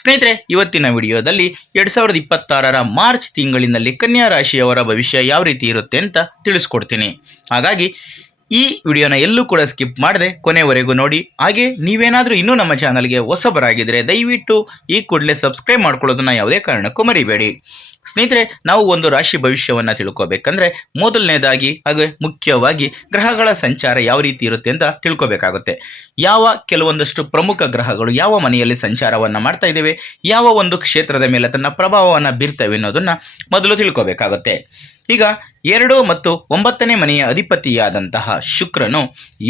ಸ್ನೇಹಿತರೆ, ಇವತ್ತಿನ ವಿಡಿಯೋದಲ್ಲಿ 2026ರ ಮಾರ್ಚ್ ತಿಂಗಳಿನಲ್ಲಿ ಕನ್ಯಾ ರಾಶಿಯವರ ಭವಿಷ್ಯ ಯಾವ ರೀತಿ ಇರುತ್ತೆ ಅಂತ ತಿಳಿಸ್ಕೊಡ್ತೀನಿ. ಹಾಗಾಗಿ ಈ ವಿಡಿಯೋನ ಎಲ್ಲೂ ಕೂಡ ಸ್ಕಿಪ್ ಮಾಡದೆ ಕೊನೆವರೆಗೂ ನೋಡಿ. ಹಾಗೆ ನೀವೇನಾದರೂ ಇನ್ನೂ ನಮ್ಮ ಚಾನಲ್ಗೆ ಹೊಸಬರಾಗಿದ್ದರೆ ದಯವಿಟ್ಟು ಈ ಕೂಡಲೇ ಸಬ್ಸ್ಕ್ರೈಬ್ ಮಾಡ್ಕೊಳ್ಳೋದನ್ನ ಯಾವುದೇ ಕಾರಣಕ್ಕೂ ಮರಿಬೇಡಿ. ಸ್ನೇಹಿತರೆ, ನಾವು ಒಂದು ರಾಶಿ ಭವಿಷ್ಯವನ್ನು ತಿಳ್ಕೊಬೇಕಂದ್ರೆ ಮೊದಲನೇದಾಗಿ ಹಾಗೆ ಮುಖ್ಯವಾಗಿ ಗ್ರಹಗಳ ಸಂಚಾರ ಯಾವ ರೀತಿ ಇರುತ್ತೆ ಅಂತ ತಿಳ್ಕೊಬೇಕಾಗುತ್ತೆ. ಯಾವ ಕೆಲವೊಂದಷ್ಟು ಪ್ರಮುಖ ಗ್ರಹಗಳು ಯಾವ ಮನೆಯಲ್ಲಿ ಸಂಚಾರವನ್ನು ಮಾಡ್ತಾ ಇದ್ದೇವೆ, ಯಾವ ಒಂದು ಕ್ಷೇತ್ರದ ಮೇಲೆ ತನ್ನ ಪ್ರಭಾವವನ್ನು ಬೀರ್ತವೆ ಅನ್ನೋದನ್ನು ಮೊದಲು ತಿಳ್ಕೊಬೇಕಾಗುತ್ತೆ. ಈಗ 2 ಮತ್ತು 9ನೇ ಮನೆಯ ಅಧಿಪತಿಯಾದಂತಹ ಶುಕ್ರನು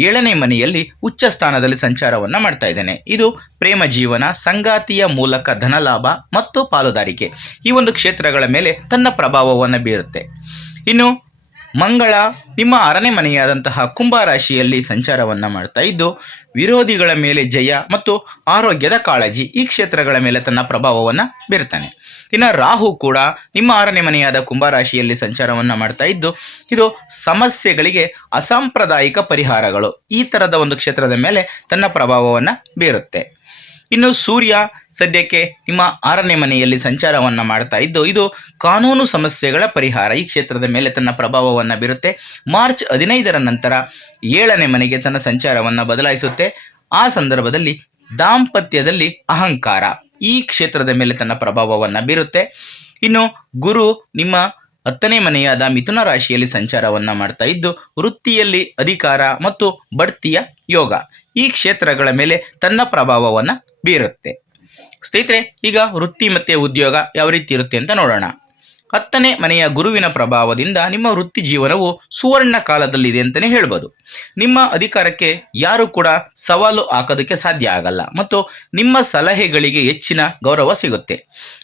7ನೇ ಮನೆಯಲ್ಲಿ ಉಚ್ಚ ಸ್ಥಾನದಲ್ಲಿ ಸಂಚಾರವನ್ನು ಮಾಡ್ತಾ ಇದ್ದಾನೆ. ಇದು ಪ್ರೇಮ ಜೀವನ, ಸಂಗಾತಿಯ ಮೂಲಕ ಧನಲಾಭ ಮತ್ತು ಪಾಲುದಾರಿಕೆ ಈ ಒಂದು ಕ್ಷೇತ್ರಗಳ ಮೇಲೆ ತನ್ನ ಪ್ರಭಾವವನ್ನು ಬೀರುತ್ತೆ. ಇನ್ನು ಮಂಗಳ ನಿಮ್ಮ 6ನೇ ಮನೆಯಾದಂತಹ ಕುಂಭ ರಾಶಿಯಲ್ಲಿ ಸಂಚಾರವನ್ನು ಮಾಡ್ತಾ ಇದ್ದು ವಿರೋಧಿಗಳ ಮೇಲೆ ಜಯ ಮತ್ತು ಆರೋಗ್ಯದ ಕಾಳಜಿ ಈ ಕ್ಷೇತ್ರಗಳ ಮೇಲೆ ತನ್ನ ಪ್ರಭಾವವನ್ನು ಬೀರ್ತಾನೆ. ಇನ್ನು ರಾಹು ಕೂಡ ನಿಮ್ಮ 6ನೇ ಮನೆಯಾದ ಕುಂಭ ರಾಶಿಯಲ್ಲಿ ಸಂಚಾರವನ್ನು ಮಾಡ್ತಾ ಇದ್ದು ಇದು ಸಮಸ್ಯೆಗಳಿಗೆ ಅಸಾಂಪ್ರದಾಯಿಕ ಪರಿಹಾರಗಳು ಈ ಥರದ ಒಂದು ಕ್ಷೇತ್ರದ ಮೇಲೆ ತನ್ನ ಪ್ರಭಾವವನ್ನು ಬೀರುತ್ತೆ. ಇನ್ನು ಸೂರ್ಯ ಸದ್ಯಕ್ಕೆ ನಿಮ್ಮ 6ನೇ ಮನೆಯಲ್ಲಿ ಸಂಚಾರವನ್ನು ಮಾಡ್ತಾ ಇದ್ದು ಇದು ಕಾನೂನು ಸಮಸ್ಯೆಗಳ ಪರಿಹಾರ ಈ ಕ್ಷೇತ್ರದ ಮೇಲೆ ತನ್ನ ಪ್ರಭಾವವನ್ನು ಬೀರುತ್ತೆ. ಮಾರ್ಚ್ 15ರ ನಂತರ 7ನೇ ಮನೆಗೆ ತನ್ನ ಸಂಚಾರವನ್ನು ಬದಲಾಯಿಸುತ್ತೆ. ಆ ಸಂದರ್ಭದಲ್ಲಿ ದಾಂಪತ್ಯದಲ್ಲಿ ಅಹಂಕಾರ ಈ ಕ್ಷೇತ್ರದ ಮೇಲೆ ತನ್ನ ಪ್ರಭಾವವನ್ನು ಬೀರುತ್ತೆ. ಇನ್ನು ಗುರು ನಿಮ್ಮ 10ನೇ ಮನೆಯಾದ ಮಿಥುನ ರಾಶಿಯಲ್ಲಿ ಸಂಚಾರವನ್ನು ಮಾಡ್ತಾ ಇದ್ದು ವೃತ್ತಿಯಲ್ಲಿ ಅಧಿಕಾರ ಮತ್ತು ಬಡ್ತಿಯ ಯೋಗ ಈ ಕ್ಷೇತ್ರಗಳ ಮೇಲೆ ತನ್ನ ಪ್ರಭಾವವನ್ನು ಬೀರುತ್ತೆ. ಸ್ನೇಹಿತರೆ, ಈಗ ವೃತ್ತಿ ಮತ್ತು ಉದ್ಯೋಗ ಯಾವ ರೀತಿ ಇರುತ್ತೆ ಅಂತ ನೋಡೋಣ. 10ನೇ ಮನೆಯ ಗುರುವಿನ ಪ್ರಭಾವದಿಂದ ನಿಮ್ಮ ವೃತ್ತಿ ಜೀವನವು ಸುವರ್ಣ ಕಾಲದಲ್ಲಿದೆ ಅಂತಲೇ ಹೇಳ್ಬೋದು. ನಿಮ್ಮ ಅಧಿಕಾರಕ್ಕೆ ಯಾರು ಕೂಡ ಸವಾಲು ಹಾಕೋದಕ್ಕೆ ಸಾಧ್ಯ ಆಗಲ್ಲ ಮತ್ತು ನಿಮ್ಮ ಸಲಹೆಗಳಿಗೆ ಹೆಚ್ಚಿನ ಗೌರವ ಸಿಗುತ್ತೆ.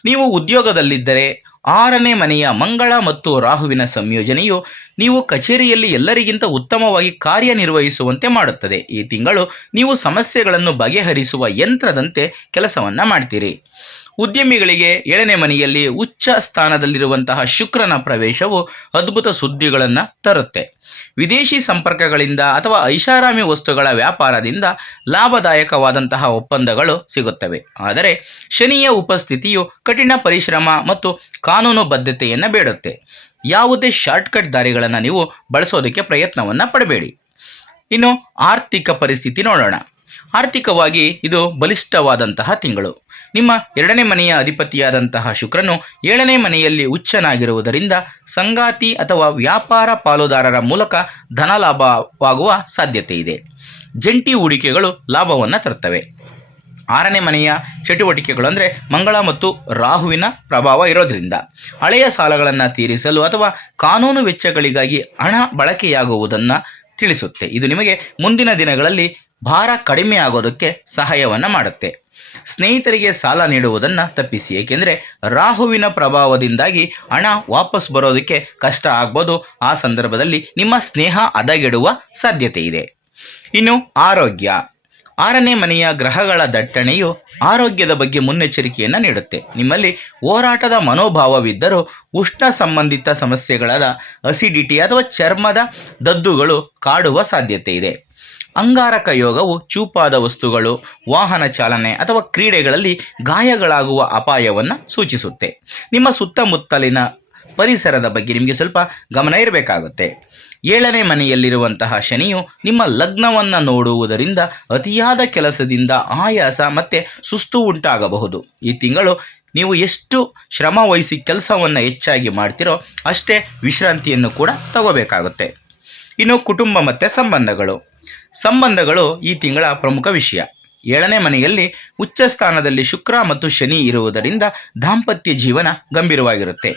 ನೀವು ಉದ್ಯೋಗದಲ್ಲಿದ್ದರೆ 6ನೇ ಮನೆಯ ಮಂಗಳ ಮತ್ತು ರಾಹುವಿನ ಸಂಯೋಜನೆಯು ನೀವು ಕಚೇರಿಯಲ್ಲಿ ಎಲ್ಲರಿಗಿಂತ ಉತ್ತಮವಾಗಿ ಕಾರ್ಯನಿರ್ವಹಿಸುವಂತೆ ಮಾಡುತ್ತದೆ. ಈ ತಿಂಗಳು ನೀವು ಸಮಸ್ಯೆಗಳನ್ನು ಬಗೆಹರಿಸುವ ಯಂತ್ರದಂತೆ ಕೆಲಸವನ್ನು ಮಾಡ್ತೀರಿ. ಉದ್ಯಮಿಗಳಿಗೆ 7ನೇ ಮನೆಯಲ್ಲಿ ಉಚ್ಚ ಸ್ಥಾನದಲ್ಲಿರುವಂತಹ ಶುಕ್ರನ ಪ್ರವೇಶವು ಅದ್ಭುತ ಸುದ್ದಿಗಳನ್ನು ತರುತ್ತೆ. ವಿದೇಶಿ ಸಂಪರ್ಕಗಳಿಂದ ಅಥವಾ ಐಷಾರಾಮಿ ವಸ್ತುಗಳ ವ್ಯಾಪಾರದಿಂದ ಲಾಭದಾಯಕವಾದಂತಹ ಒಪ್ಪಂದಗಳು ಸಿಗುತ್ತವೆ. ಆದರೆ ಶನಿಯ ಉಪಸ್ಥಿತಿಯು ಕಠಿಣ ಪರಿಶ್ರಮ ಮತ್ತು ಕಾನೂನು ಬದ್ಧತೆಯನ್ನು ಬೇಡುತ್ತೆ. ಯಾವುದೇ ಶಾರ್ಟ್ಕಟ್ ದಾರಿಗಳನ್ನು ನೀವು ಬಳಸೋದಕ್ಕೆ ಪ್ರಯತ್ನವನ್ನು ಪಡಬೇಡಿ. ಇನ್ನು ಆರ್ಥಿಕ ಪರಿಸ್ಥಿತಿ ನೋಡೋಣ. ಆರ್ಥಿಕವಾಗಿ ಇದು ಬಲಿಷ್ಠವಾದಂತಹ ತಿಂಗಳು. ನಿಮ್ಮ 2ನೇ ಮನೆಯ ಅಧಿಪತಿಯಾದಂತಹ ಶುಕ್ರನು 7ನೇ ಮನೆಯಲ್ಲಿ ಉಚ್ಚನಾಗಿರುವುದರಿಂದ ಸಂಗಾತಿ ಅಥವಾ ವ್ಯಾಪಾರ ಪಾಲುದಾರರ ಮೂಲಕ ಧನಲಾಭವಾಗುವ ಸಾಧ್ಯತೆ ಇದೆ. ಜಂಟಿ ಹೂಡಿಕೆಗಳು ಲಾಭವನ್ನು ತರುತ್ತವೆ. 6ನೇ ಮನೆಯ ಚಟುವಟಿಕೆಗಳು ಅಂದರೆ ಮಂಗಳ ಮತ್ತು ರಾಹುವಿನ ಪ್ರಭಾವ ಇರೋದ್ರಿಂದ ಹಳೆಯ ಸಾಲಗಳನ್ನು ತೀರಿಸಲು ಅಥವಾ ಕಾನೂನು ವೆಚ್ಚಗಳಿಗಾಗಿ ಹಣ ಬಳಕೆಯಾಗುವುದನ್ನು ತಿಳಿಸುತ್ತೆ. ಇದು ನಿಮಗೆ ಮುಂದಿನ ದಿನಗಳಲ್ಲಿ ಭಾರ ಕಡಿಮೆ ಆಗೋದಕ್ಕೆ ಸಹಾಯವನ್ನು ಮಾಡುತ್ತೆ. ಸ್ನೇಹಿತರಿಗೆ ಸಾಲ ನೀಡುವುದನ್ನು ತಪ್ಪಿಸಿ, ಏಕೆಂದರೆ ರಾಹುವಿನ ಪ್ರಭಾವದಿಂದಾಗಿ ಹಣ ವಾಪಸ್ ಬರೋದಕ್ಕೆ ಕಷ್ಟ ಆಗ್ಬೋದು. ಆ ಸಂದರ್ಭದಲ್ಲಿ ನಿಮ್ಮ ಸ್ನೇಹ ಹದಗೆಡುವ ಸಾಧ್ಯತೆ ಇದೆ. ಇನ್ನು ಆರೋಗ್ಯ. 6ನೇ ಮನೆಯ ಗ್ರಹಗಳ ದಟ್ಟಣೆಯು ಆರೋಗ್ಯದ ಬಗ್ಗೆ ಮುನ್ನೆಚ್ಚರಿಕೆಯನ್ನು ನೀಡುತ್ತೆ. ನಿಮ್ಮಲ್ಲಿ ಹೋರಾಟದ ಮನೋಭಾವವಿದ್ದರೂ ಉಷ್ಣ ಸಂಬಂಧಿತ ಸಮಸ್ಯೆಗಳಾದ ಅಸಿಡಿಟಿ ಅಥವಾ ಚರ್ಮದ ದದ್ದುಗಳು ಕಾಡುವ ಸಾಧ್ಯತೆ ಇದೆ. ಅಂಗಾರಕ ಯೋಗವು ಚೂಪಾದ ವಸ್ತುಗಳು, ವಾಹನ ಚಾಲನೆ ಅಥವಾ ಕ್ರೀಡೆಗಳಲ್ಲಿ ಗಾಯಗಳಾಗುವ ಅಪಾಯವನ್ನು ಸೂಚಿಸುತ್ತೆ. ನಿಮ್ಮ ಸುತ್ತಮುತ್ತಲಿನ ಪರಿಸರದ ಬಗ್ಗೆ ನಿಮಗೆ ಸ್ವಲ್ಪ ಗಮನ ಇರಬೇಕಾಗುತ್ತೆ. 7ನೇ ಮನೆಯಲ್ಲಿರುವಂತಹ ಶನಿಯು ನಿಮ್ಮ ಲಗ್ನವನ್ನು ನೋಡುವುದರಿಂದ ಅತಿಯಾದ ಕೆಲಸದಿಂದ ಆಯಾಸ ಮತ್ತು ಸುಸ್ತು ಉಂಟಾಗಬಹುದು. ಈ ತಿಂಗಳು ನೀವು ಎಷ್ಟು ಶ್ರಮ ವಹಿಸಿ ಕೆಲಸವನ್ನು ಹೆಚ್ಚಾಗಿ ಮಾಡ್ತೀರೋ ಅಷ್ಟೇ ವಿಶ್ರಾಂತಿಯನ್ನು ಕೂಡ ತಗೋಬೇಕಾಗುತ್ತೆ. ಇನ್ನು ಕುಟುಂಬ ಮತ್ತು ಸಂಬಂಧಗಳು ಈ ತಿಂಗಳ ಪ್ರಮುಖ ವಿಷಯ. 7ನೇ ಮನೆಯಲ್ಲಿ ಉಚ್ಚ ಸ್ಥಾನದಲ್ಲಿ ಶುಕ್ರ ಮತ್ತು ಶನಿ ಇರುವುದರಿಂದ ದಾಂಪತ್ಯ ಜೀವನ ಗಂಭೀರವಾಗಿರುತ್ತೆ.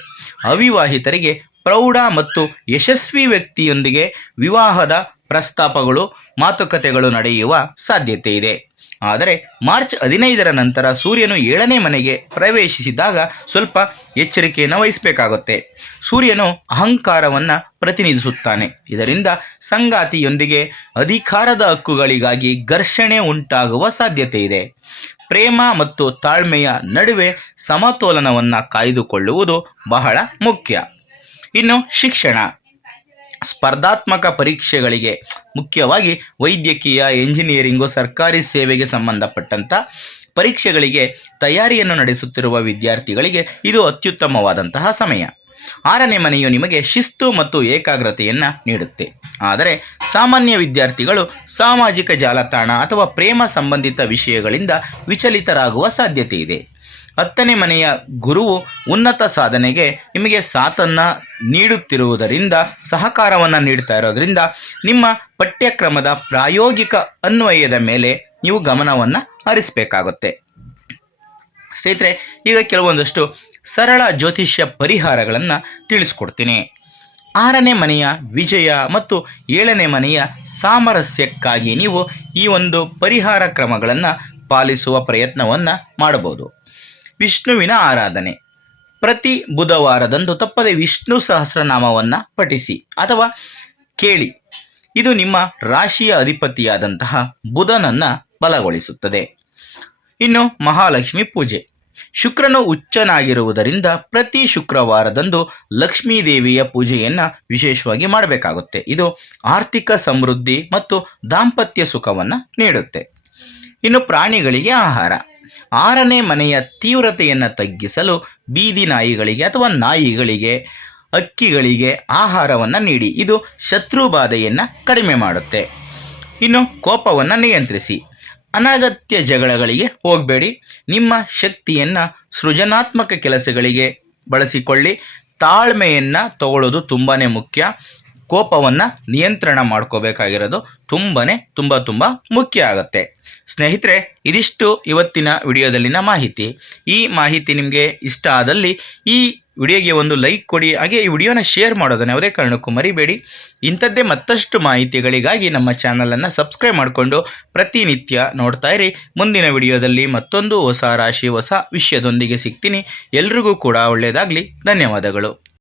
ಅವಿವಾಹಿತರಿಗೆ ಪ್ರೌಢ ಮತ್ತು ಯಶಸ್ವಿ ವ್ಯಕ್ತಿಯೊಂದಿಗೆ ವಿವಾಹದ ಪ್ರಸ್ತಾಪಗಳು, ಮಾತುಕತೆಗಳು ನಡೆಯುವ ಸಾಧ್ಯತೆ ಇದೆ. ಆದರೆ ಮಾರ್ಚ್ 15ರ ನಂತರ ಸೂರ್ಯನು 7ನೇ ಮನೆಗೆ ಪ್ರವೇಶಿಸಿದಾಗ ಸ್ವಲ್ಪ ಎಚ್ಚರಿಕೆಯನ್ನು ವಹಿಸಬೇಕಾಗುತ್ತೆ. ಸೂರ್ಯನು ಅಹಂಕಾರವನ್ನು ಪ್ರತಿನಿಧಿಸುತ್ತಾನೆ. ಇದರಿಂದ ಸಂಗಾತಿಯೊಂದಿಗೆ ಅಧಿಕಾರದ ಹಕ್ಕುಗಳಿಗಾಗಿ ಘರ್ಷಣೆ ಉಂಟಾಗುವ ಸಾಧ್ಯತೆ ಇದೆ. ಪ್ರೇಮ ಮತ್ತು ತಾಳ್ಮೆಯ ನಡುವೆ ಸಮತೋಲನವನ್ನು ಕಾಯ್ದುಕೊಳ್ಳುವುದು ಬಹಳ ಮುಖ್ಯ. ಇನ್ನು ಶಿಕ್ಷಣ. ಸ್ಪರ್ಧಾತ್ಮಕ ಪರೀಕ್ಷೆಗಳಿಗೆ ಮುಖ್ಯವಾಗಿ ವೈದ್ಯಕೀಯ, ಎಂಜಿನಿಯರಿಂಗು, ಸರ್ಕಾರಿ ಸೇವೆಗೆ ಸಂಬಂಧಪಟ್ಟಂಥ ಪರೀಕ್ಷೆಗಳಿಗೆ ತಯಾರಿಯನ್ನು ನಡೆಸುತ್ತಿರುವ ವಿದ್ಯಾರ್ಥಿಗಳಿಗೆ ಇದು ಅತ್ಯುತ್ತಮವಾದಂತಹ ಸಮಯ. 6ನೇ ಮನೆಯು ನಿಮಗೆ ಶಿಸ್ತು ಮತ್ತು ಏಕಾಗ್ರತೆಯನ್ನು ನೀಡುತ್ತೆ. ಆದರೆ ಸಾಮಾನ್ಯ ವಿದ್ಯಾರ್ಥಿಗಳು ಸಾಮಾಜಿಕ ಜಾಲತಾಣ ಅಥವಾ ಪ್ರೇಮ ಸಂಬಂಧಿತ ವಿಷಯಗಳಿಂದ ವಿಚಲಿತರಾಗುವ ಸಾಧ್ಯತೆ ಇದೆ. 10ನೇ ಮನೆಯ ಗುರುವು ಉನ್ನತ ಸಾಧನೆಗೆ ನಿಮಗೆ ಸಾಥನ್ನು ನೀಡುತ್ತಿರುವುದರಿಂದ, ಸಹಕಾರವನ್ನು ನೀಡ್ತಾ ಇರೋದರಿಂದ ನಿಮ್ಮ ಪಠ್ಯಕ್ರಮದ ಪ್ರಾಯೋಗಿಕ ಅನ್ವಯದ ಮೇಲೆ ನೀವು ಗಮನವನ್ನು ಹರಿಸಬೇಕಾಗುತ್ತೆ. ಸ್ನೇಹಿತರೆ, ಈಗ ಕೆಲವೊಂದಷ್ಟು ಸರಳ ಜ್ಯೋತಿಷ್ಯ ಪರಿಹಾರಗಳನ್ನು ತಿಳಿಸ್ಕೊಡ್ತೀನಿ. 6ನೇ ಮನೆಯ ವಿಜಯ ಮತ್ತು 7ನೇ ಮನೆಯ ಸಾಮರಸ್ಯಕ್ಕಾಗಿ ನೀವು ಈ ಒಂದು ಪರಿಹಾರ ಕ್ರಮಗಳನ್ನು ಪಾಲಿಸುವ ಪ್ರಯತ್ನವನ್ನು ಮಾಡಬಹುದು. ವಿಷ್ಣುವಿನ ಆರಾಧನೆ. ಪ್ರತಿ ಬುಧವಾರದಂದು ತಪ್ಪದೆ ವಿಷ್ಣು ಸಹಸ್ರನಾಮವನ್ನು ಪಠಿಸಿ ಅಥವಾ ಕೇಳಿ. ಇದು ನಿಮ್ಮ ರಾಶಿಯ ಅಧಿಪತಿಯಾದಂತಹ ಬುಧನನ್ನು ಬಲಗೊಳಿಸುತ್ತದೆ. ಇನ್ನು ಮಹಾಲಕ್ಷ್ಮಿ ಪೂಜೆ. ಶುಕ್ರನು ಉಚ್ಚನಾಗಿರುವುದರಿಂದ ಪ್ರತಿ ಶುಕ್ರವಾರದಂದು ಲಕ್ಷ್ಮೀ ದೇವಿಯ ಪೂಜೆಯನ್ನು ವಿಶೇಷವಾಗಿ ಮಾಡಬೇಕಾಗುತ್ತೆ. ಇದು ಆರ್ಥಿಕ ಸಮೃದ್ಧಿ ಮತ್ತು ದಾಂಪತ್ಯ ಸುಖವನ್ನು ನೀಡುತ್ತೆ. ಇನ್ನು ಪ್ರಾಣಿಗಳಿಗೆ ಆಹಾರ. 6ನೇ ಮನೆಯ ತೀವ್ರತೆಯನ್ನು ತಗ್ಗಿಸಲು ಬೀದಿ ನಾಯಿಗಳಿಗೆ ಅಥವಾ ನಾಯಿಗಳಿಗೆ, ಹಕ್ಕಿಗಳಿಗೆ ಆಹಾರವನ್ನು ನೀಡಿ. ಇದು ಶತ್ರು ಬಾಧೆಯನ್ನು ಕಡಿಮೆ ಮಾಡುತ್ತೆ. ಇನ್ನು ಕೋಪವನ್ನು ನಿಯಂತ್ರಿಸಿ. ಅನಗತ್ಯ ಜಗಳಗಳಿಗೆ ಹೋಗಬೇಡಿ. ನಿಮ್ಮ ಶಕ್ತಿಯನ್ನು ಸೃಜನಾತ್ಮಕ ಕೆಲಸಗಳಿಗೆ ಬಳಸಿಕೊಳ್ಳಿ. ತಾಳ್ಮೆಯನ್ನು ತಗೊಳ್ಳೋದು ತುಂಬಾ ಮುಖ್ಯ. ಕೋಪವನ್ನು ನಿಯಂತ್ರಣ ಮಾಡ್ಕೋಬೇಕಾಗಿರೋದು ತುಂಬ ಮುಖ್ಯ ಆಗುತ್ತೆ. ಸ್ನೇಹಿತರೆ, ಇದಿಷ್ಟು ಇವತ್ತಿನ ವಿಡಿಯೋದಲ್ಲಿನ ಮಾಹಿತಿ. ಈ ಮಾಹಿತಿ ನಿಮಗೆ ಇಷ್ಟ ಆದಲ್ಲಿ ಈ ವಿಡಿಯೋಗೆ ಒಂದು ಲೈಕ್ ಕೊಡಿ. ಹಾಗೆ ಈ ವಿಡಿಯೋನ ಶೇರ್ ಮಾಡೋದನ್ನು ಯಾವುದೇ ಕಾರಣಕ್ಕೂ ಮರಿಬೇಡಿ. ಇಂಥದ್ದೇ ಮತ್ತಷ್ಟು ಮಾಹಿತಿಗಳಿಗಾಗಿ ನಮ್ಮ ಚಾನಲನ್ನು ಸಬ್ಸ್ಕ್ರೈಬ್ ಮಾಡಿಕೊಂಡು ಪ್ರತಿನಿತ್ಯ ನೋಡ್ತಾ ಇರಿ. ಮುಂದಿನ ವಿಡಿಯೋದಲ್ಲಿ ಮತ್ತೊಂದು ಹೊಸ ರಾಶಿ, ಹೊಸ ವಿಷಯದೊಂದಿಗೆ ಸಿಗ್ತೀನಿ. ಎಲ್ರಿಗೂ ಕೂಡ ಒಳ್ಳೆಯದಾಗಲಿ. ಧನ್ಯವಾದಗಳು.